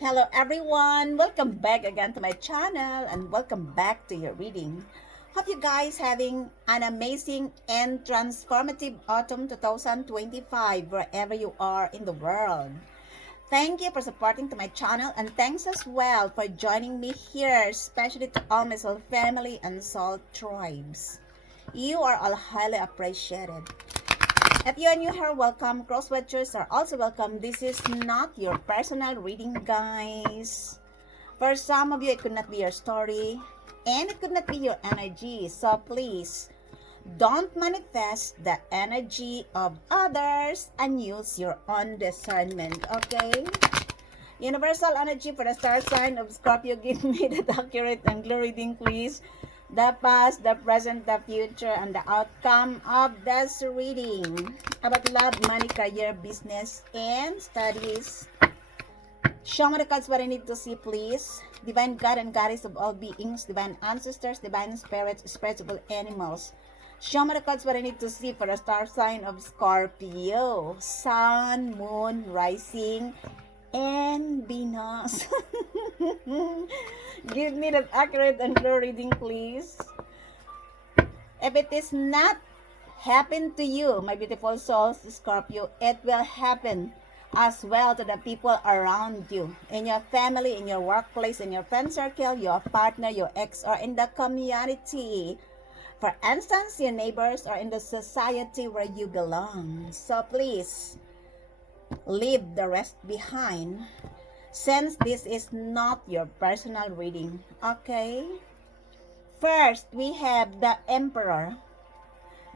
Hello everyone, welcome back again to my channel and welcome back to your reading. Hope you guys having an amazing and transformative autumn 2025 wherever you are in the world. Thank you for supporting to my channel and thanks as well for joining me here, especially to all my soul family and soul tribes. You are all highly appreciated. If you are new here, welcome. Crosswatchers are also welcome. This is not your personal reading, guys. For some of you, it could not be your story, and it could not be your energy. So please, don't manifest the energy of others and use your own discernment, okay? Universal energy for the star sign of Scorpio, give me that accurate and clear reading, please. The past, the present, the future, and the outcome of this reading. About love, money, career, business, and studies. Show me the cards what I need to see, please. Divine God and Goddess of all beings, divine ancestors, divine spirits, spirits of all animals. Show me the cards what I need to see for the star sign of Scorpio. Sun, Moon, Rising, and Venus. Give me that accurate and clear reading, please. If it is not happen to you, my beautiful souls, Scorpio, it will happen as well to the people around you, in your family, in your workplace, in your friend circle, your partner, your ex, or in the community. For instance, your neighbors or in the society where you belong. So please, leave the rest behind since this is not your personal reading, okay? First, we have the Emperor.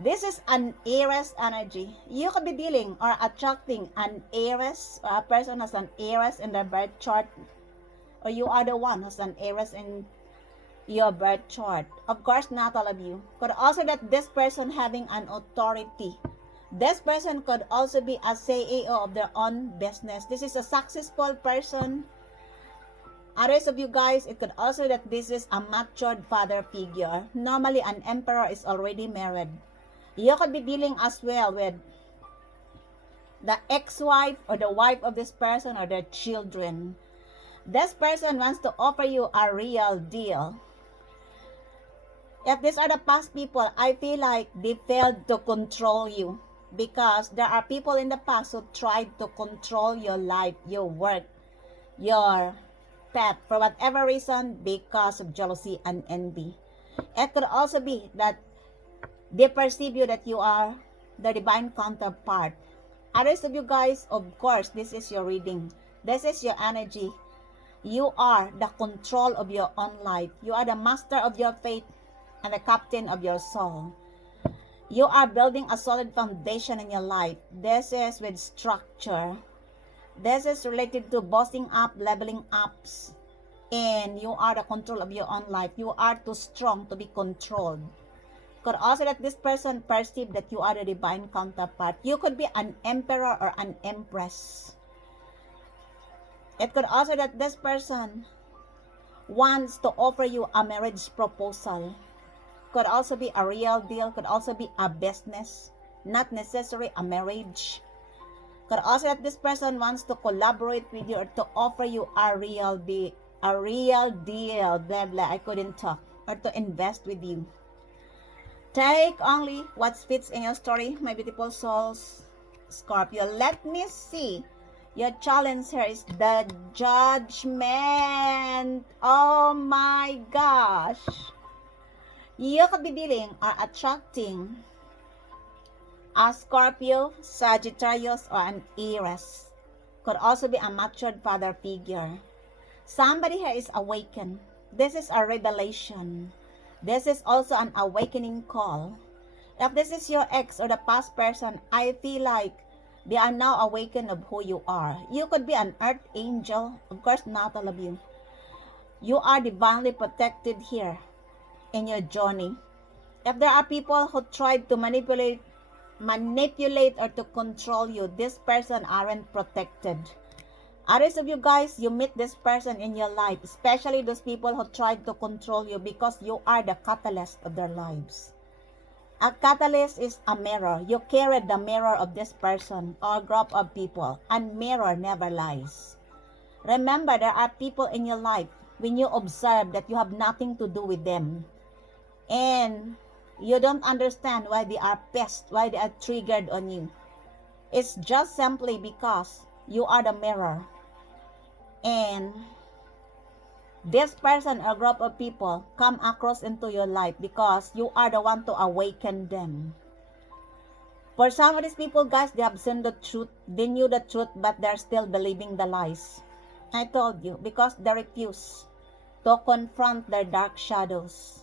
This is an Aries energy. You could be dealing or attracting an Aries, or a person has an Aries in their birth chart, or you are the one who's an Aries in your birth chart. Of course, not all of you. Could also that this person having an authority. This person could also be a CEO of their own business. This is a successful person. Others of you guys, it could also that this is a matured father figure. Normally, an emperor is already married. You could be dealing as well with the ex-wife or the wife of this person or their children. This person wants to offer you a real deal. If these are the past people, I feel like they failed to control you because there are people in the past who tried to control your life, your work, your path for whatever reason because of jealousy and envy. It could also be that they perceive you that you are the divine counterpart. Others of you guys, of course, this is your reading. This is your energy. You are the control of your own life. You are the master of your fate and the captain of your soul. You are building a solid foundation in your life. This is with structure. This is related to bossing up, leveling ups. And you are the control of your own life. You are too strong to be controlled. Could also that this person perceive that you are the divine counterpart. You could be an emperor or an empress. It could also that this person wants to offer you a marriage proposal. Could also be a real deal. Could also be a business. Not necessarily a marriage. Could also that this person wants to collaborate with you or to offer you a real deal. Blah blah. I couldn't talk. Or to invest with you. Take only what fits in your story, my beautiful souls, Scorpio. Let me see. Your challenge here is the Judgment. Oh my gosh. You could be dealing or attracting a Scorpio, Sagittarius, or an Aries. Could also be a matured father figure. Somebody here is awakened. This is a revelation. This is also an awakening call. If this is your ex or the past person, I feel like they are now awakened of who you are. You could be an earth angel. Of course, not all of you. You are divinely protected here in your journey. If there are people who tried to manipulate or to control you, this person aren't protected. Others of you guys, you meet this person in your life, especially those people who tried to control you because you are the catalyst of their lives. A catalyst is a mirror. You carry the mirror of this person or group of people, and mirror never lies. Remember, there are people in your life when you observe that you have nothing to do with them. And you don't understand why they are pissed, why they are triggered on you. It's just simply because you are the mirror. And this person or group of people come across into your life because you are the one to awaken them. For some of these people, guys, they have seen the truth. They knew the truth, but they're still believing the lies. I told you, because they refuse to confront their dark shadows.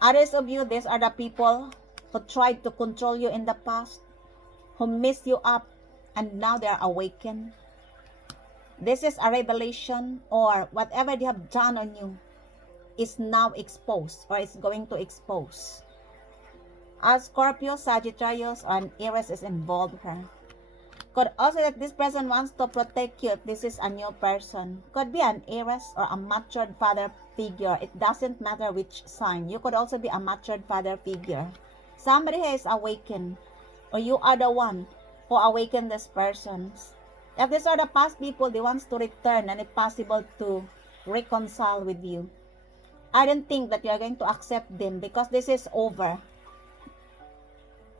Others of you, these are the people who tried to control you in the past, who messed you up, and now they are awakened. This is a revelation, or whatever they have done on you is now exposed, or is going to expose. A Scorpio, Sagittarius, or an Aries is involved here. Could also that this person wants to protect you if this is a new person. Could be an Aries or a matured father figure. It doesn't matter which sign. You could also be a matured father figure. Somebody has awakened, or you are the one who awakened this person. If these are the past people, they want to return and if possible to reconcile with you. I don't think that you are going to accept them because this is over.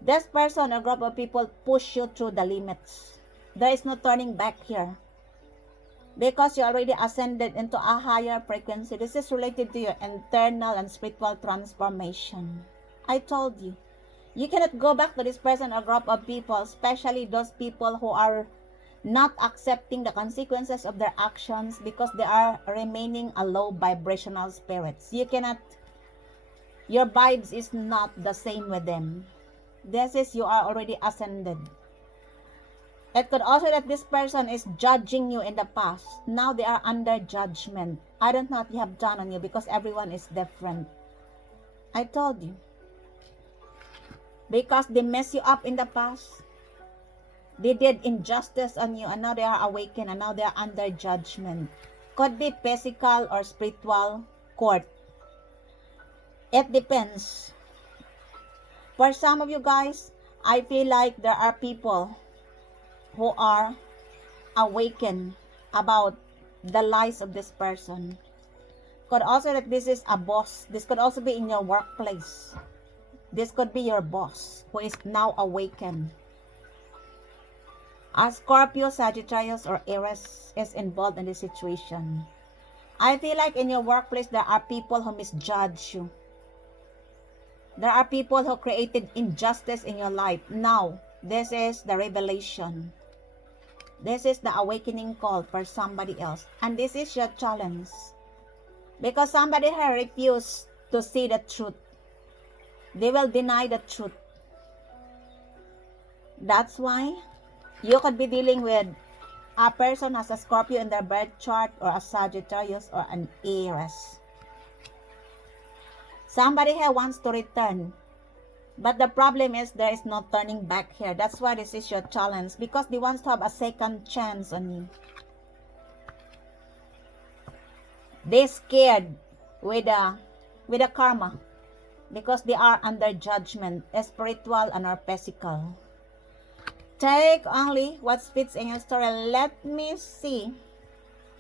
This person or group of people push you through the limits. There is no turning back here. Because you already ascended into a higher frequency. This is related to your internal and spiritual transformation. I told you. You cannot go back to this person or group of people, especially those people who are not accepting the consequences of their actions because they are remaining a low vibrational spirits. You cannot, your vibes is not the same with them. This is, you are already ascended. It could also that this person is judging you in the past. Now they are under judgment. I don't know what you have done on you because everyone is different. I told you. Because they messed you up in the past. They did injustice on you and now they are awakened and now they are under judgment. Could be physical or spiritual court. It depends. For some of you guys, I feel like there are people who are awakened about the lies of this person. Could also that this is a boss. This could also be in your workplace. This could be your boss who is now awakened. A Scorpio, Sagittarius, or Aries is involved in this situation. I feel like in your workplace, there are people who misjudge you. There are people who created injustice in your life. Now, this is the revelation. This is the awakening call for somebody else. And this is your challenge. Because somebody has refused to see the truth. They will deny the truth. That's why you could be dealing with a person as a Scorpio in their birth chart, or a Sagittarius, or an Aries. Somebody here wants to return. But the problem is there is no turning back here. That's why this is your challenge. Because they want to have a second chance on you. They're scared with the karma. Because they are under judgment. Spiritual and or physical. Take only what fits in your story. Let me see.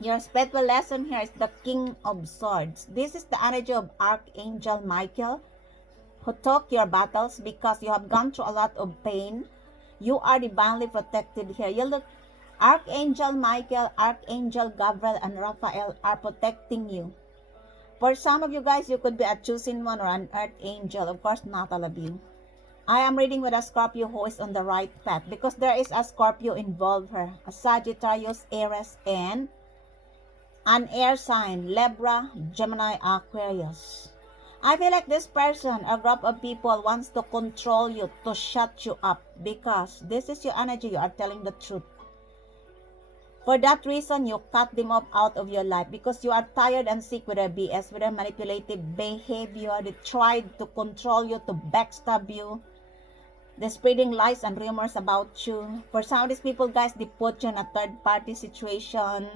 Your spiritual lesson here is the King of Swords. This is the energy of Archangel Michael, who took your battles because you have gone through a lot of pain. You are divinely protected here. You look, Archangel Michael, Archangel Gabriel, and Raphael are protecting you. For some of you guys, you could be a chosen one or an archangel. Of course, not all of you. I am reading with a Scorpio who is on the right path because there is a Scorpio involved here. A Sagittarius, Aries, and an air sign, Libra, Gemini, Aquarius. I feel like this person, a group of people, wants to control you, to shut you up because this is your energy. You are telling the truth. For that reason, you cut them off out of your life because you are tired and sick with their BS, with their manipulative behavior. They tried to control you, to backstab you. They're spreading lies and rumors about you. For some of these people, guys, they put you in a third-party situation.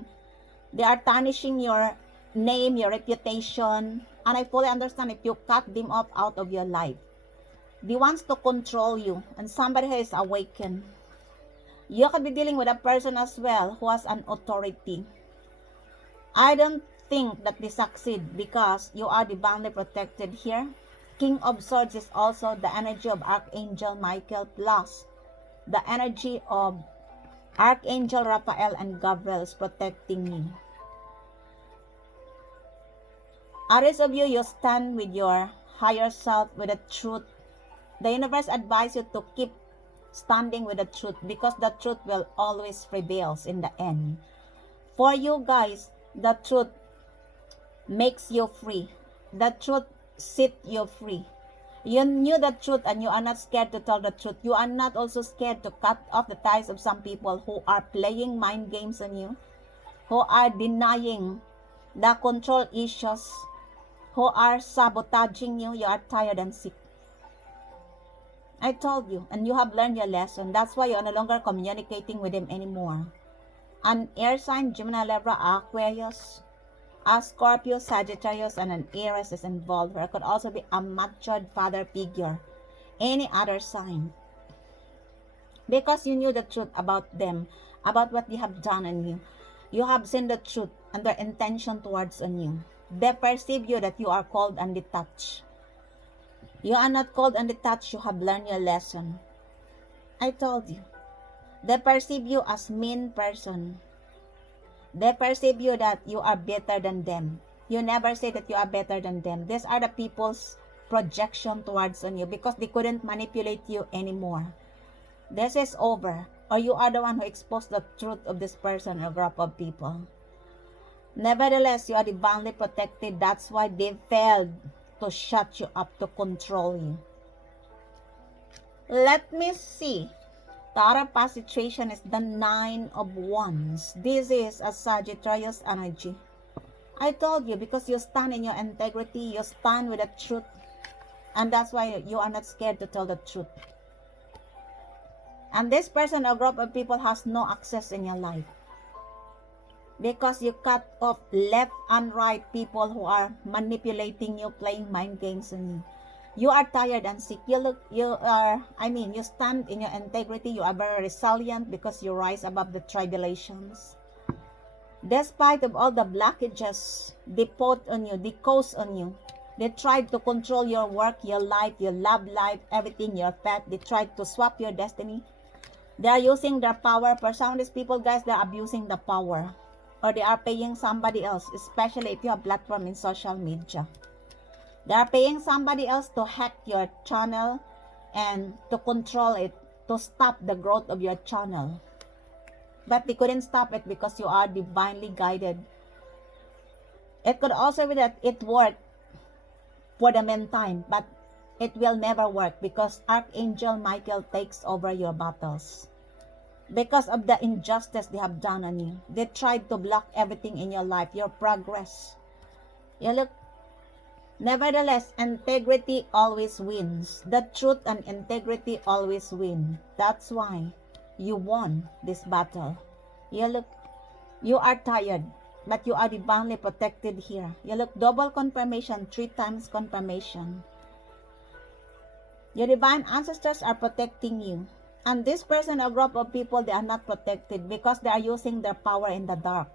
They are tarnishing your name, your reputation. And I fully understand if you cut them off out of your life. They want to control you. And somebody has awakened. You could be dealing with a person as well who has an authority. I don't think that they succeed because you are divinely protected here. King of Swords is also the energy of Archangel Michael plus the energy of Archangel Raphael and Gabriel is protecting you. Others of you, you stand with your higher self, with the truth. The universe advises you to keep standing with the truth because the truth will always prevail in the end. For you guys, the truth makes you free. The truth sets you free. You knew the truth and you are not scared to tell the truth. You are not also scared to cut off the ties of some people who are playing mind games on you, who are denying the control issues, who are sabotaging you. You are tired and sick. I told you, and you have learned your lesson. That's why you are no longer communicating with them anymore. An air sign, Gemini, Libra, Aquarius, a Scorpio, Sagittarius, and an Aries is involved. Or it could also be a matured father figure. Any other sign. Because you knew the truth about them, about what they have done on you. You have seen the truth and their intention towards on you. They perceive you that you are cold and detached. You are not cold and detached. You have learned your lesson. I told you. They perceive you as mean person. They perceive you that you are better than them. You never say that you are better than them. These are the people's projection towards on you because they couldn't manipulate you anymore. This is over. Or you are the one who exposed the truth of this person or group of people. Nevertheless, you are divinely protected. That's why they failed to shut you up, to control you. Let me see. The other past situation is the 9 of Wands. This is a Sagittarius energy. I told you, because you stand in your integrity, you stand with the truth. And that's why you are not scared to tell the truth. And this person or group of people has no access in your life. Because you cut off left and right people who are manipulating you, playing mind games on you. You are tired and sick. You stand in your integrity. You are very resilient because you rise above the tribulations. Despite of all the blockages they put on you, they cause on you, they tried to control your work, your life, your love life, everything, your path. They tried to swap your destiny. They are using their power. For some of these people, guys, they are abusing the power. Or they are paying somebody else, especially if you have platform in social media. They are paying somebody else to hack your channel and to control it, to stop the growth of your channel. But they couldn't stop it because you are divinely guided. It could also be that it worked for the meantime, but it will never work because Archangel Michael takes over your battles. Because of the injustice they have done on you. They tried to block everything in your life, your progress. You look. Nevertheless, integrity always wins. The truth and integrity always win. That's why you won this battle. You look, you are tired, but you are divinely protected here. You look, double confirmation, 3 times confirmation. Your divine ancestors are protecting you. And this person or group of people, they are not protected because they are using their power in the dark.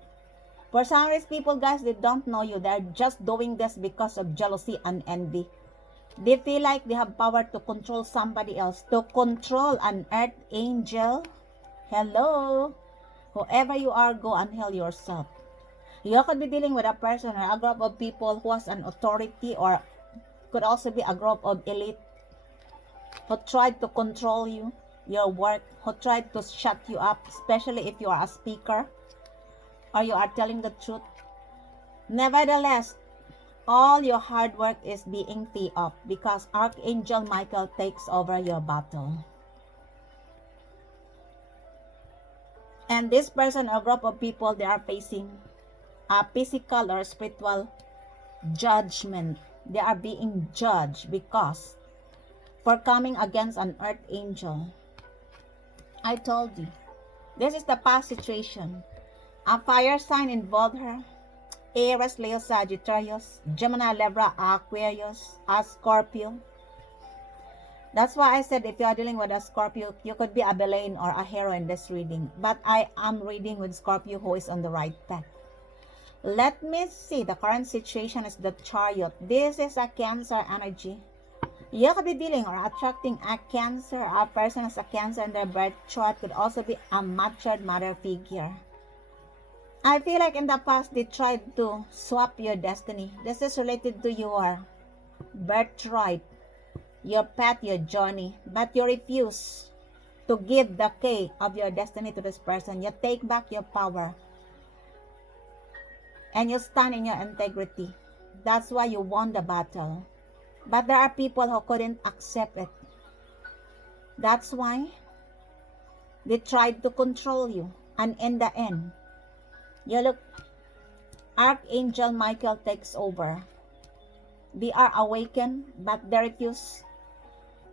For some of these people, guys, they don't know you. They're just doing this because of jealousy and envy. They feel like they have power to control somebody else, to control an earth angel. Hello? Whoever you are, go and heal yourself. You could be dealing with a person or a group of people who has an authority, or could also be a group of elite who tried to control you, your work, who tried to shut you up, especially if you are a speaker or you are telling the truth. Nevertheless, all your hard work is being paid off because Archangel Michael takes over your battle. And this person or group of people, they are facing a physical or spiritual judgment. They are being judged because for coming against an earth angel. I told you, this is the past situation. A fire sign involved her. Aries, Leo, Sagittarius, Gemini, Libra, Aquarius, a Scorpio. That's why I said if you are dealing with a Scorpio, you could be a villain or a hero in this reading. But I am reading with Scorpio who is on the right path. Let me see. The current situation is the Chariot. This is a Cancer energy. You could be dealing or attracting a Cancer. A person as a Cancer in their birth chart could also be a matured mother figure. I feel like in the past they tried to swap your destiny. This is related to your birthright, your path, your journey. But you refuse to give the key of your destiny to this person. You take back your power. And you stand in your integrity. That's why you won the battle. But there are people who couldn't accept it. That's why they tried to control you. And in the end, you look, Archangel Michael takes over. They are awakened, but they refuse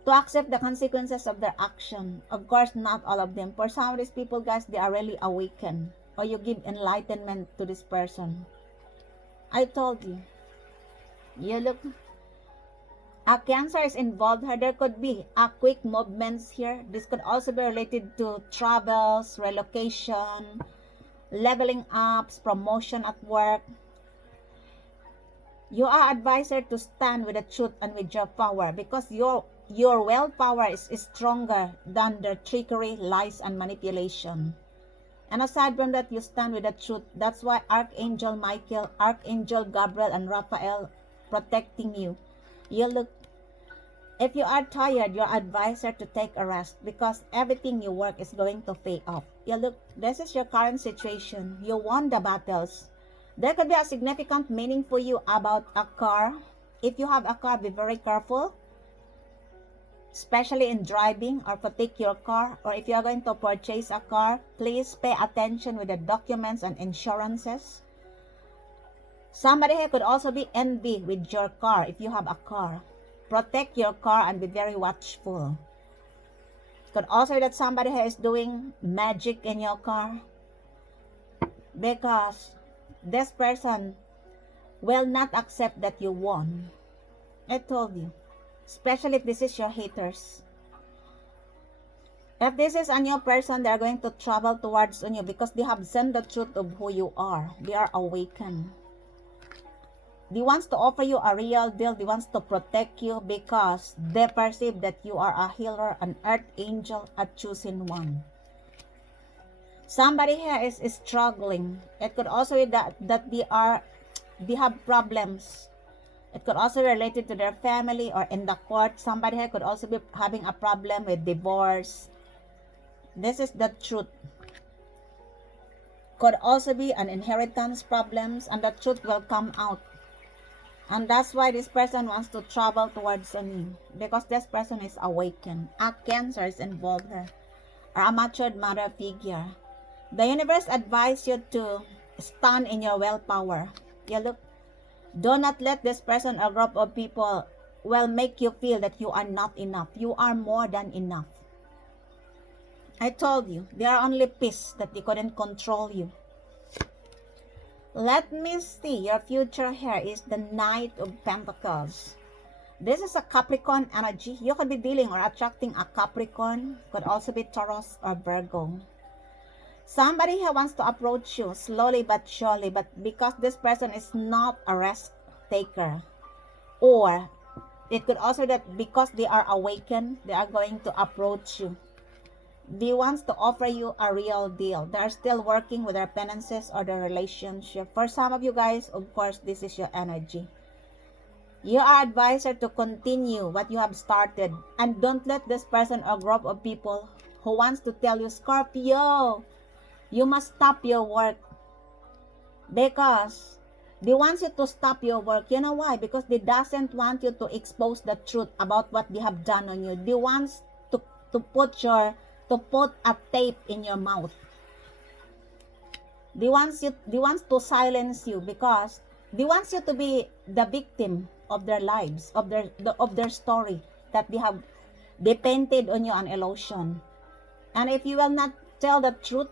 to accept the consequences of their action. Of course, not all of them. For some of these people, guys, they are really awakened. Or you give enlightenment to this person. I told you. You look, a Cancer is involved here. There could be a quick movements here. This could also be related to travels, relocation, leveling ups, promotion at work. You are advised to stand with the truth and with your power because your willpower is stronger than the trickery, lies, and manipulation. And aside from that, you stand with the truth. That's why Archangel Michael, Archangel Gabriel, and Raphael protecting you. You look, if you are tired, you're advised to take a rest because everything you work is going to pay off. You look, this is your current situation. You won the battles. There could be a significant meaning for you about a car. If you have a car, be very careful, especially in driving or to take your car, or if you are going to purchase a car, please pay attention with the documents and insurances. Somebody here could also be envy with your car if you have a car. Protect your car and be very watchful. It could also be that somebody here is doing magic in your car because this person will not accept that you won. I told you. Especially if this is your haters. If this is a new person, they're going to travel towards you because they have seen the truth of who you are. They are awakened. They wants to offer you a real deal. They wants to protect you because they perceive that you are a healer, an earth angel, a chosen one. Somebody here is struggling. It could also be that they have problems. It could also be related to their family or in the court. Somebody here could also be having a problem with divorce. This is the truth. Could also be an inheritance problems, and the truth will come out. And that's why this person wants to travel towards me because this person is awakened. A Cancer is involved here, or a matured mother figure. The universe advises you to stand in your willpower. You look, do not let this person or group of people will make you feel that you are not enough. You are more than enough. I told you, they are only peace that they couldn't control you. Let me see, your future here is the Knight of Pentacles. This is a Capricorn energy. You could be dealing or attracting a Capricorn. Could also be Taurus or Virgo. Somebody here wants to approach you slowly but surely, but because this person is not a risk taker, or it could also be that because they are awakened, they are going to approach you. They want to offer you a real deal. They are still working with their penances or their relationship. For some of you guys, of course, this is your energy. You are advised to continue what you have started, and don't let this person or group of people who wants to tell you, Scorpio, you must stop your work, because they want you to stop your work. You know why? Because they doesn't want you to expose the truth about what they have done on you. They want to put a tape in your mouth. They want to silence you because they want you to be the victim of their lives, of their story that they painted on you an illusion. And if you will not tell the truth,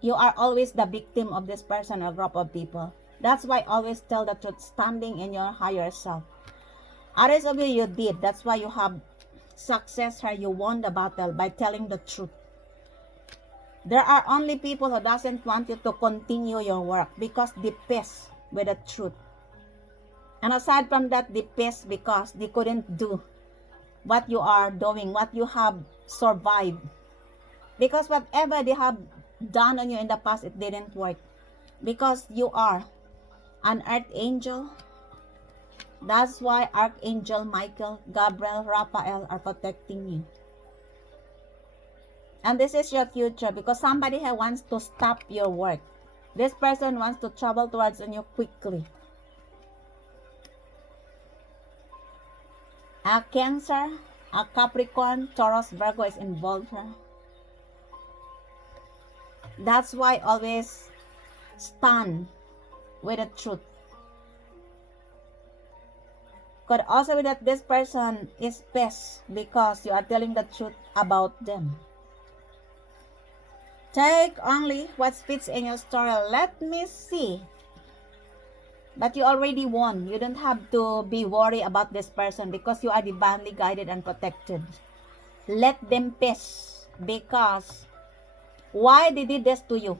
you are always the victim of this person or group of people. That's why always tell the truth, standing in your higher self. Others of you did. That's why you have success here. You won the battle by telling the truth. There are only people who doesn't want you to continue your work because they pissed with the truth. And aside from that, they pissed because they couldn't do what you are doing, what you have survived. Because whatever they have done on you in the past, it didn't work. Because you are an archangel. That's why Archangel Michael, Gabriel, Raphael are protecting you. And this is your future because somebody here wants to stop your work. This person wants to travel towards you quickly. A Cancer, a Capricorn, Taurus, Virgo is involved here. That's why always stand with the truth. Could also be that this person is pissed because you are telling the truth about them. Take only what fits in your story. Let me see. But you already won. You don't have to be worried about this person because you are divinely guided and protected. Let them piss because why they did this to you?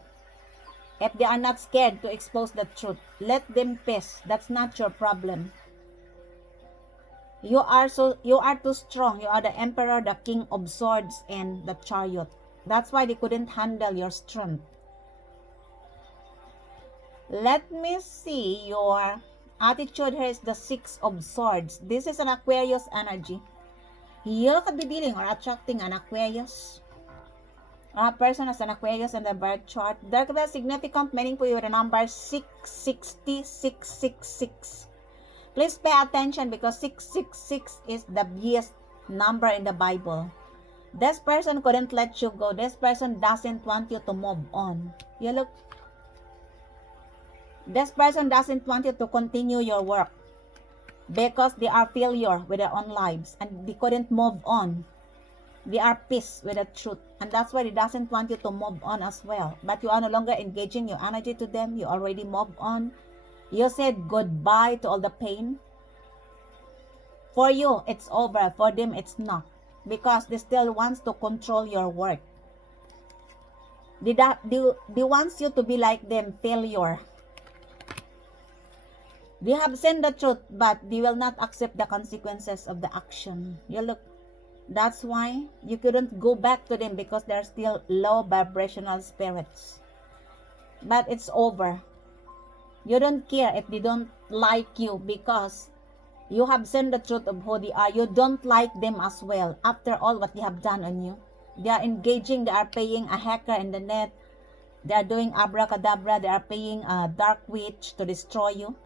If they are not scared to expose the truth, let them piss. That's not your problem. You are too strong. You are the emperor, the king of swords, and the chariot. That's why they couldn't handle your strength. Let me see your attitude. Here is the Six of Swords. This is an Aquarius energy. You could be dealing or attracting an Aquarius. A person has an Aquarius in the birth chart. There could be a significant meaning for you with the number 666. Please pay attention because 666 is the biggest number in the Bible. This person couldn't let you go. This person doesn't want you to move on. You look. This person doesn't want you to continue your work because they are failure with their own lives and they couldn't move on. They are pissed with the truth and that's why they doesn't want you to move on as well. But you are no longer engaging your energy to them. You already moved on. You said goodbye to all the pain. For you, it's over. For them, it's not. Because they still wants to control your work. They wants you to be like them, failure. They have seen the truth, but they will not accept the consequences of the action. You look, that's why you couldn't go back to them because they're still low vibrational spirits. But it's over. You don't care if they don't like you because you have seen the truth of who they are. You don't like them as well after all what they have done on you. They are engaging, they are paying a hacker in the net. They are doing abracadabra, they are paying a dark witch to destroy you.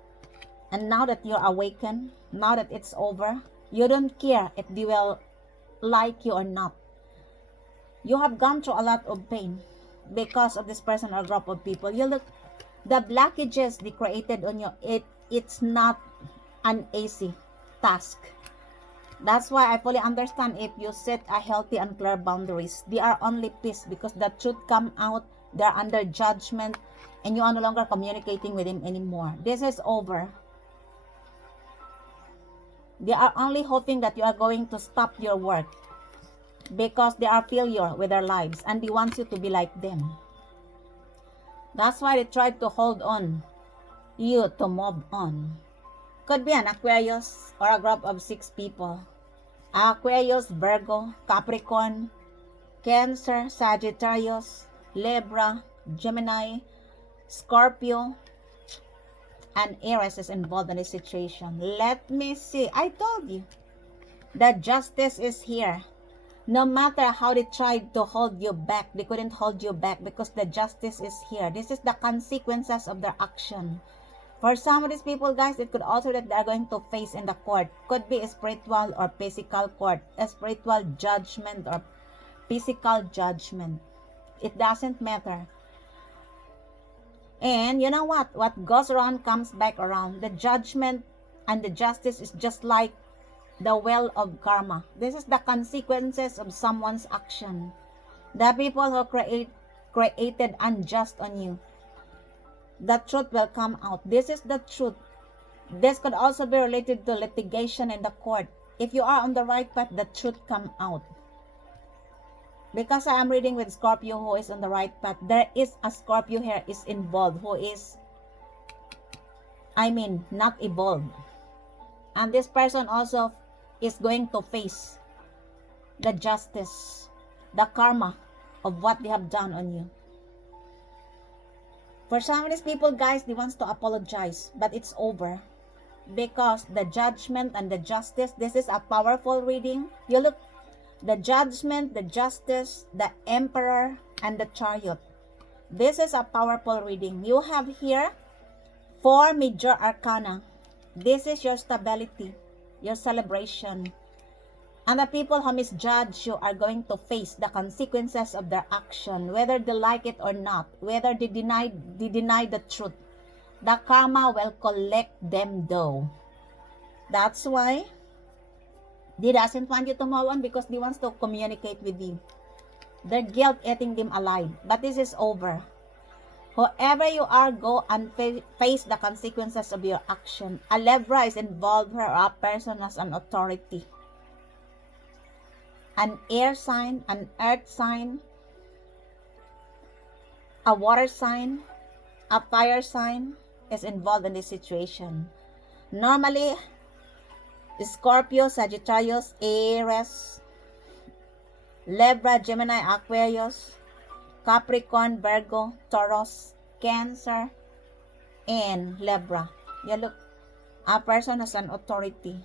And now that you're awakened, now that it's over, you don't care if they will like you or not. You have gone through a lot of pain because of this person or group of people. You look, the blockages they created on you, it's not an easy task. That's why I fully understand if you set a healthy and clear boundaries. They are only peace because the truth come out, they're under judgment, and you are no longer communicating with him anymore. This is over. They are only hoping that you are going to stop your work because they are failure with their lives and they want you to be like them. That's why they tried to hold on you to move on. Could be an Aquarius or a group of 6 people. Aquarius, Virgo, Capricorn, Cancer, Sagittarius, Libra, Gemini, Scorpio, and Aries is involved in this situation. Let me see. I told you that justice is here. No matter how they tried to hold you back, they couldn't hold you back because the justice is here. This is the consequences of their action. For some of these people, guys, it could also that they are going to face in the court. Could be a spiritual or physical court. A spiritual judgment or physical judgment. It doesn't matter. And you know what? What goes around comes back around. The judgment and the justice is just like the well of karma. This is the consequences of someone's action. The people who created unjust on you. The truth will come out. This is the truth. This could also be related to litigation in the court. If you are on the right path, the truth come out. Because I am reading with Scorpio who is on the right path, there is a Scorpio here is involved who is, not evolved. And this person also is going to face the justice, the karma of what they have done on you. For some of these people, guys, they want to apologize, but it's over. Because the judgment and the justice, this is a powerful reading. You look, the judgment, the justice, the emperor, and the chariot. This is a powerful reading. You have here 4 major arcana. This is your stability, your celebration. And the people who misjudge you are going to face the consequences of their action, whether they like it or not, whether they deny the truth. The karma will collect them though. That's why they doesn't want you to move on, because they wants to communicate with you. Their guilt eating them alive. But this is over. Whoever you are, go and face the consequences of your action. A Libra is involved here, or a person as an authority. An air sign, an earth sign, a water sign, a fire sign is involved in this situation. Normally, Scorpio, Sagittarius, Aries, Libra, Gemini, Aquarius, Capricorn, Virgo, Taurus, Cancer, and Libra. You look, a person has an authority.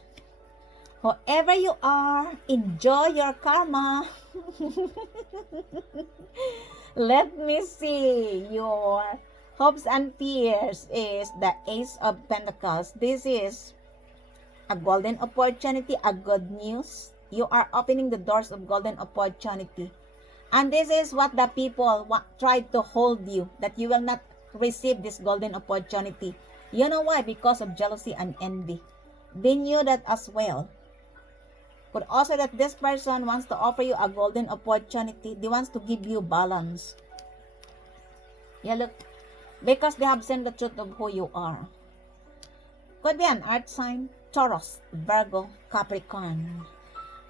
Whoever you are, enjoy your karma. Let me see. Your hopes and fears is the Ace of Pentacles. This is a golden opportunity, a good news. You are opening the doors of golden opportunity. And this is what the people tried to hold you, that you will not receive this golden opportunity. You know why? Because of jealousy and envy. They knew that as well. But also that this person wants to offer you a golden opportunity. They wants to give you balance. Yeah, look. Because they have seen the truth of who you are. Could be an earth sign, Taurus, Virgo, Capricorn.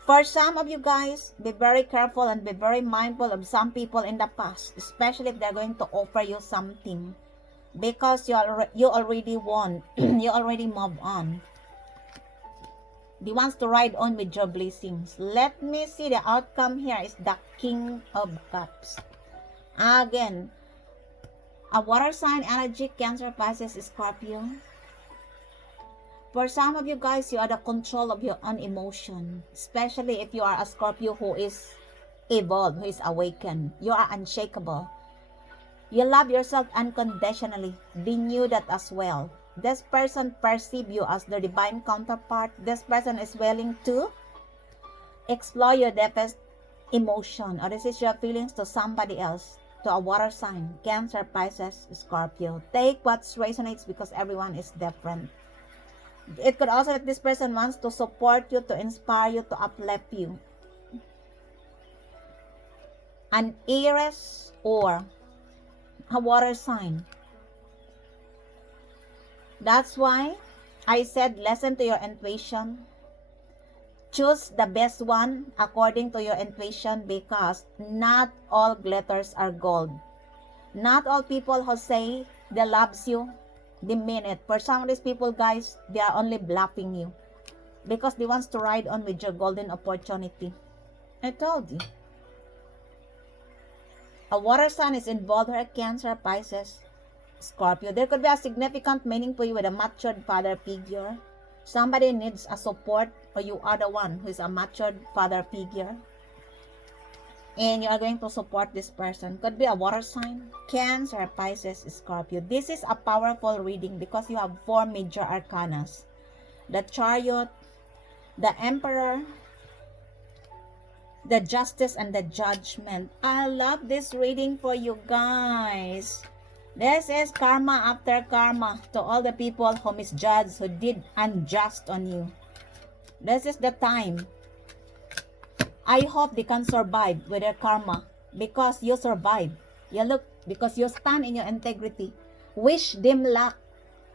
For some of you guys, be very careful and be very mindful of some people in the past. Especially if they're going to offer you something. Because you already won. You already moved on. They wants to ride on with your blessings. Let me see, the outcome here is the King of Cups. Again, a water sign energy, Cancer, Pisces, Scorpio. For some of you guys, you are the control of your own emotion. Especially if you are a Scorpio who is evolved, who is awakened. You are unshakable. You love yourself unconditionally. They knew that as well. This person perceives you as their divine counterpart. This person is willing to explore your deepest emotion, or this is your feelings to somebody else, to a water sign, Cancer, Pisces, Scorpio. Take what resonates, because everyone is different. It could also that this person wants to support you, to inspire you, to uplift you. An Aries or a water sign. That's why I said listen to your intuition. Choose the best one according to your intuition, because not all glitters are gold. Not all people who say they loves you, they mean it. For some of these people, guys, they are only bluffing you, because they want to ride on with your golden opportunity. I told you. A water sign is involved here, Cancer, Pisces, Scorpio. There could be a significant meaning for you with a matured father figure. Somebody needs a support, or you are the one who is a matured father figure. And you are going to support this person. Could be a water sign, Cancer, Pisces, Scorpio. This is a powerful reading because you have 4 major arcanas. The Chariot, the Emperor, the Justice, and the Judgment. I love this reading for you guys. This is karma after karma to all the people who misjudged, who did unjust on you. This is the time. I hope they can survive with their karma, because you survive. You look, because you stand in your integrity. Wish them luck.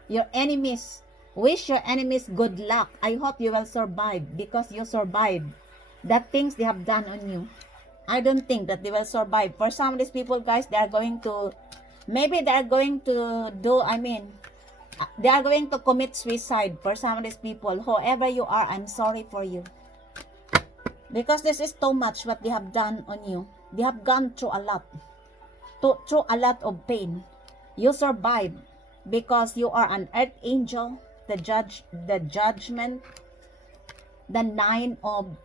Your enemies, Wish your enemies good luck. I hope you will survive because you survived the things they have done on you. I don't think that they will survive. For some of these people, guys, they are going to, maybe they are going to do, they are going to commit suicide. For some of these people, whoever you are, I'm sorry for you. Because this is too much what they have done on you. They have gone through a lot. Through a lot of pain. You survived because you are an earth angel, the judgment, the 9 of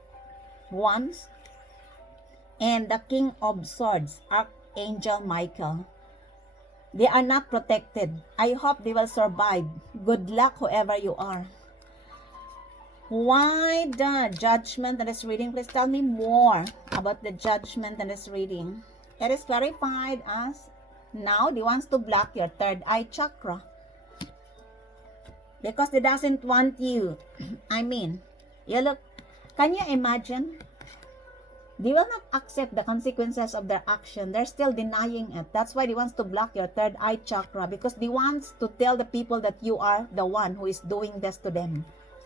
wands, and the king of swords, Archangel Michael. They are not protected. I hope they will survive. Good luck, whoever you are. Why the judgment in this reading? Please tell me more about the judgment in this reading. It is clarified as now they wants to block your third eye chakra because they doesn't want you. You look, can you imagine? They will not accept the consequences of their action. They're still denying it. That's why they wants to block your third eye chakra, because they wants to tell the people that you are the one who is doing this to them.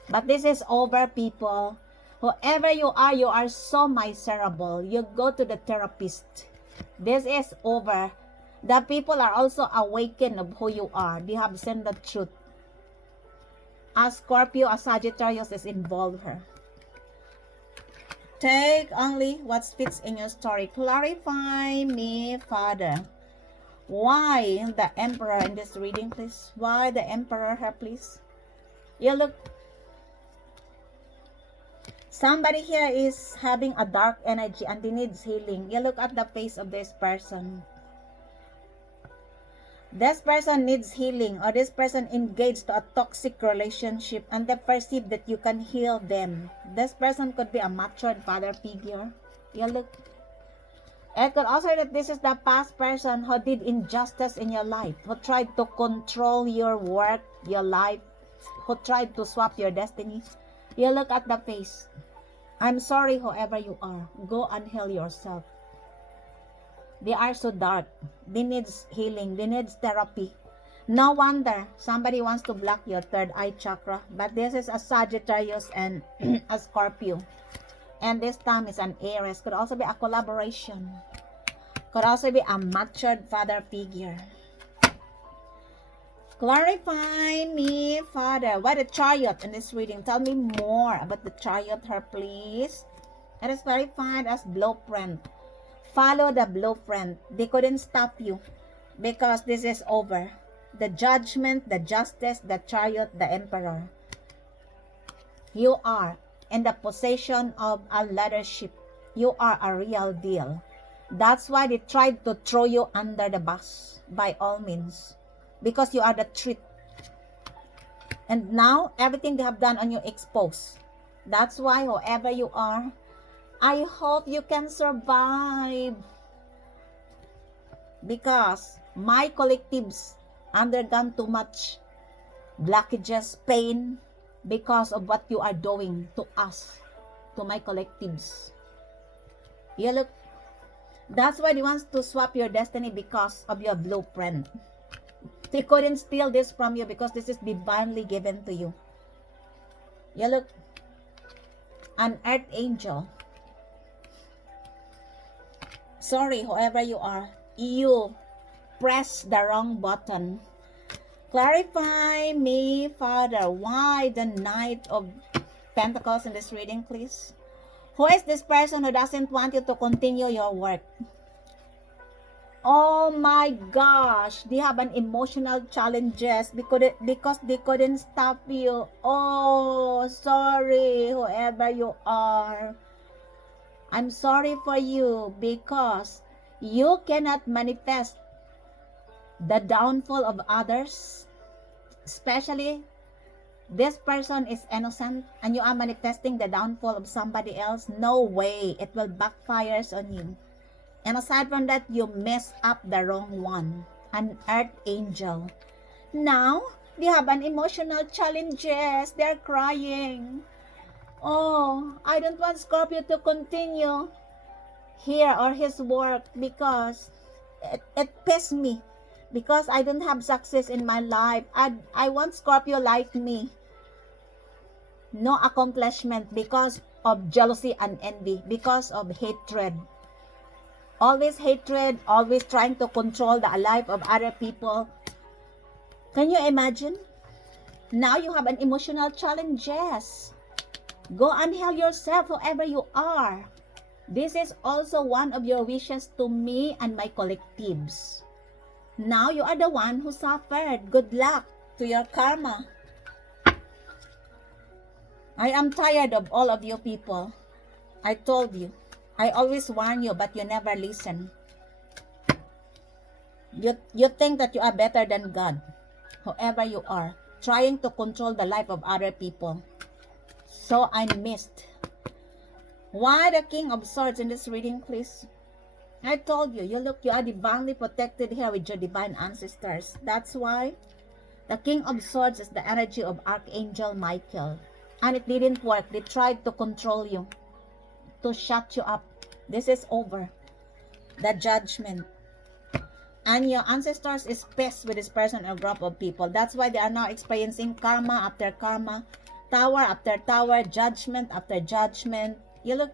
But this is over, people. Whoever you are so miserable. You go to the therapist. This is over. The people are also awakened of who you are. They have seen the truth. A Scorpio, a Sagittarius is involved here. Take only what fits in your story. Clarify me, Father. Why the Emperor in this reading, please? Why the Emperor here, please? You look, somebody here is having a dark energy and they needs healing. You look at the face of this person. This person needs healing, or this person engaged to a toxic relationship and they perceive that you can heal them. This person could be a matured father figure. You look. It could also be that this is the past person who did injustice in your life, who tried to control your work, your life, who tried to swap your destiny. You look at the face. I'm sorry, whoever you are. Go and heal yourself. They are so dark. They need healing. They need therapy. No wonder somebody wants to block your third eye chakra. But this is a Sagittarius and a Scorpio. And this time is an Aries. Could also be a collaboration. Could also be a matured father figure. Clarify me, Father. Why the Chariot in this reading? Tell me more about the Chariot here, please. It is clarified as blueprint. Follow the blueprint. They couldn't stop you because this is over. The judgment, the justice, the Chariot, the Emperor. You are in the possession of a leadership. You are a real deal. That's why they tried to throw you under the bus by all means, because you are the truth. And now everything they have done on you exposed. That's why whoever you are, I hope you can survive, because my collectives undergone too much blockages, pain, because of what you are doing to us, to my collectives. You look, that's why they want to swap your destiny because of your blueprint. They couldn't steal this from you because this is divinely given to you. You look, an earth angel. Sorry, whoever you are, you press the wrong button. Clarify me, Father. Why the Knight of Pentacles in this reading, please? Who is this person who doesn't want you to continue your work? Oh my gosh, they have an emotional challenges because they couldn't stop you. Oh, sorry, whoever you are. I'm sorry for you because you cannot manifest the downfall of others. Especially, this person is innocent and you are manifesting the downfall of somebody else. No way, it will backfire on you. And aside from that, you mess up the wrong one. An earth angel. Now, they have an emotional challenges. They're crying. Oh, I don't want Scorpio to continue here or his work because it pissed me. because I don't have success in my life. I want Scorpio like me. No accomplishment because of jealousy and envy, because of hatred. Always hatred, always trying to control the life of other people. Can you imagine? Now you have an emotional challenge. Yes. Go and heal yourself, whoever you are. This is also one of your wishes to me and my collectives. Now you are the one who suffered. Good luck to your karma. I am tired of all of you people. I told you. I always warn you, but you never listen. You think that you are better than God, whoever you are, trying to control the life of other people. So I missed. Why the King of Swords in this reading, please? I told you, you are divinely protected here with your divine ancestors. That's why the King of Swords is the energy of Archangel Michael. And it didn't work. They tried to control you, to shut you up. This is over. The judgment. And your ancestors is pissed with this person or group of people. That's why they are now experiencing karma after karma, tower after tower, judgment after judgment. You look,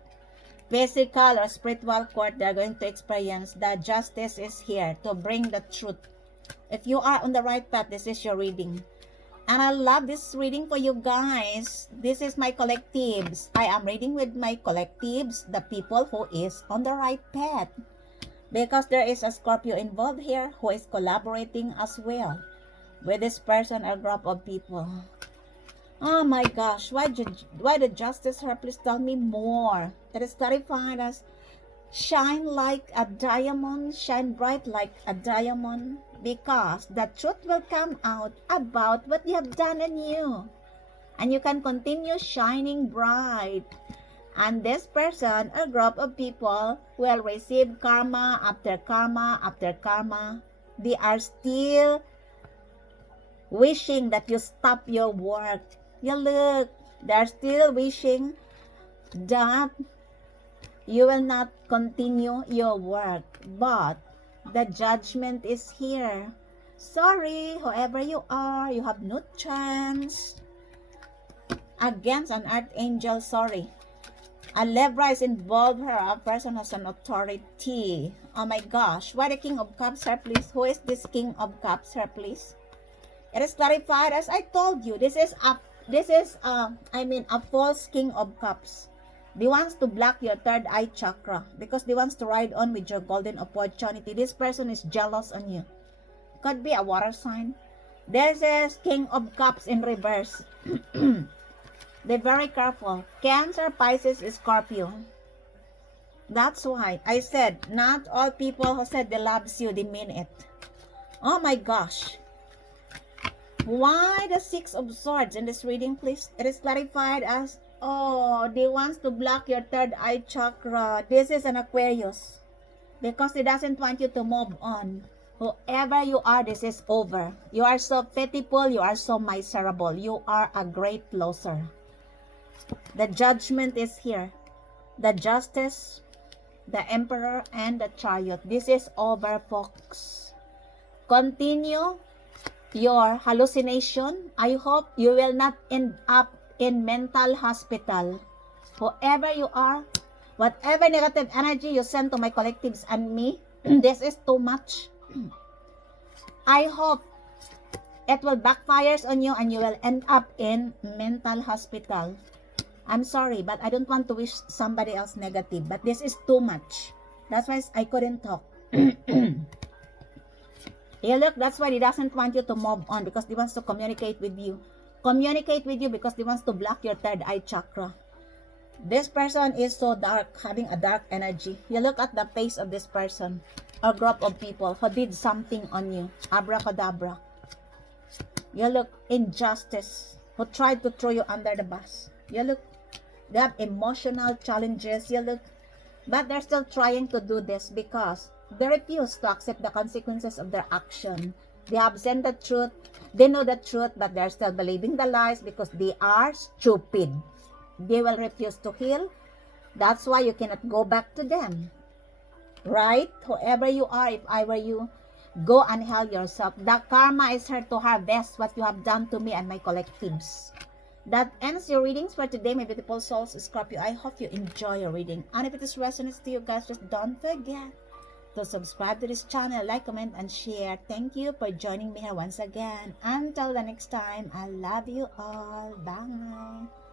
physical or spiritual court, they're going to experience. The justice is here to bring the truth. If you are on the right path, this is your reading. And I love this reading for you guys. This is my collectives. I am reading with my collectives, the people who is on the right path. Because there is a Scorpio involved here who is collaborating as well with this person or group of people. Oh my gosh, why the justice here? Please tell me more. It is clarified as shine like a diamond, shine bright like a diamond, because the truth will come out about what you have done in you. And you can continue shining bright. And this person, a group of people, will receive karma after karma after karma. They are still wishing that you stop your work. You look, they're still wishing that you will not continue your work. But the judgment is here. Sorry, whoever you are, you have no chance. Against an archangel, sorry. A Libra is involved here. A person has an authority. Oh my gosh. Why the King of Cups here, please? Who is this King of Cups here, please? It is clarified as I told you. This is a false King of Cups. They wants to block your third eye chakra because they wants to ride on with your golden opportunity. This person is jealous on you. Could be a water sign. This is King of Cups in reverse. Be very careful. Cancer, Pisces, Scorpio. That's why I said, not all people who said they loves you, they mean it. Oh my gosh. Why the Six of Swords in this reading, please? It is clarified as, oh, they wants to block your third eye chakra. This is an Aquarius. Because he doesn't want you to move on. Whoever you are, this is over. You are so pitiful. You are so miserable. You are a great loser. The judgment is here. The justice, the emperor, and the chariot. This is over, folks. Continue your hallucination. I hope you will not end up in mental hospital. Whoever you are, whatever negative energy you send to my collectives and me, this is too much. I hope it will backfire on you and you will end up in mental hospital. I'm sorry, but I don't want to wish somebody else negative, but this is too much. That's why I couldn't talk. Yeah, look, that's why he doesn't want you to move on, because he wants to communicate with you. Communicate with you because he wants to block your third eye chakra. This person is so dark, having a dark energy. You look at the face of this person, a group of people who did something on you. Abracadabra. You look, injustice, who tried to throw you under the bus. You look, they have emotional challenges. You look, but they're still trying to do this because they refuse to accept the consequences of their action. They have seen the truth. They know the truth, but they're still believing the lies because they are stupid. They will refuse to heal. That's why you cannot go back to them. Right? Whoever you are, if I were you, Go and heal yourself. The karma is here to harvest what you have done to me and my collectives. That ends your readings for today, my beautiful souls, Scorpio. I hope you enjoy your reading. And if it is resonates to you guys, just don't forget to subscribe to this channel, like, comment, and share. Thank you for joining me here once again. Until the next time, I love you all. Bye.